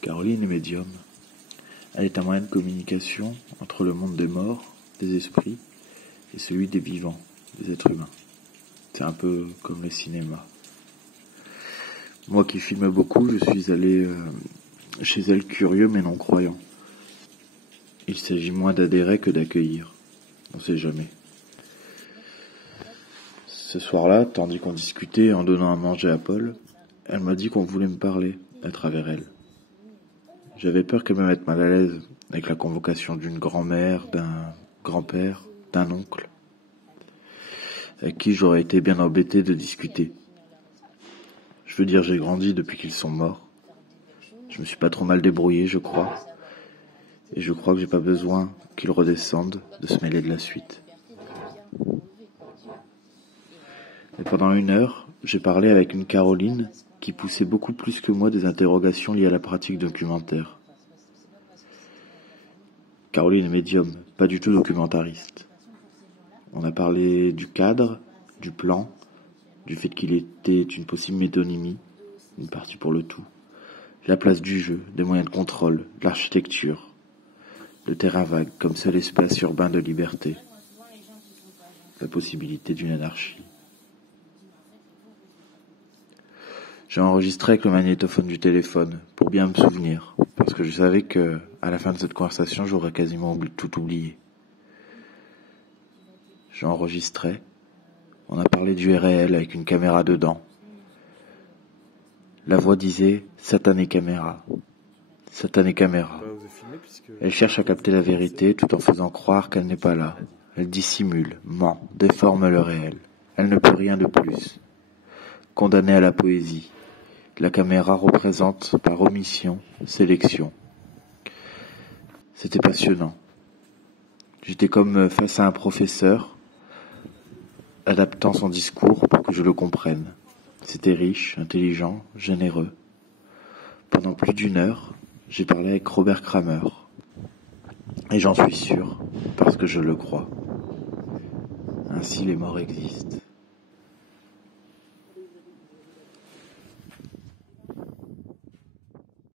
Caroline est médium. Elle est un moyen de communication entre le monde des morts, des esprits, et celui des vivants, des êtres humains. C'est un peu comme le cinéma. Moi qui filme beaucoup, je suis allé chez elle curieux mais non croyant. Il s'agit moins d'adhérer que d'accueillir. On sait jamais. Ce soir-là, tandis qu'on discutait en donnant à manger à Paul, elle m'a dit qu'on voulait me parler à travers elle. J'avais peur qu'elle me mette mal à l'aise avec la convocation d'une grand-mère, d'un grand-père, d'un oncle, avec qui j'aurais été bien embêté de discuter. Je veux dire, j'ai grandi depuis qu'ils sont morts. Je me suis pas trop mal débrouillé, je crois. Et je crois que j'ai pas besoin qu'ils redescendent de se mêler de la suite. Et pendant 1 heure, j'ai parlé avec une Caroline qui poussait beaucoup plus que moi des interrogations liées à la pratique documentaire. Caroline est médium, pas du tout documentariste. On a parlé du cadre, du plan, du fait qu'il était une possible métonymie, une partie pour le tout, la place du jeu, des moyens de contrôle, de l'architecture, le terrain vague comme seul espace urbain de liberté, la possibilité d'une anarchie. J'ai enregistré avec le magnétophone du téléphone pour bien me souvenir, parce que je savais que à la fin de cette conversation, j'aurais quasiment tout oublié. J'ai enregistré. On a parlé du réel avec une caméra dedans. La voix disait « Satanée caméra ». Satanée caméra. Elle cherche à capter la vérité tout en faisant croire qu'elle n'est pas là. Elle dissimule, ment, déforme le réel. Elle ne peut rien de plus. Condamnée à la poésie. La caméra représente, par omission, sélection. C'était passionnant. J'étais comme face à un professeur, adaptant son discours pour que je le comprenne. C'était riche, intelligent, généreux. Pendant plus d'1 heure, j'ai parlé avec Robert Kramer. Et j'en suis sûr, parce que je le crois. Ainsi les morts existent.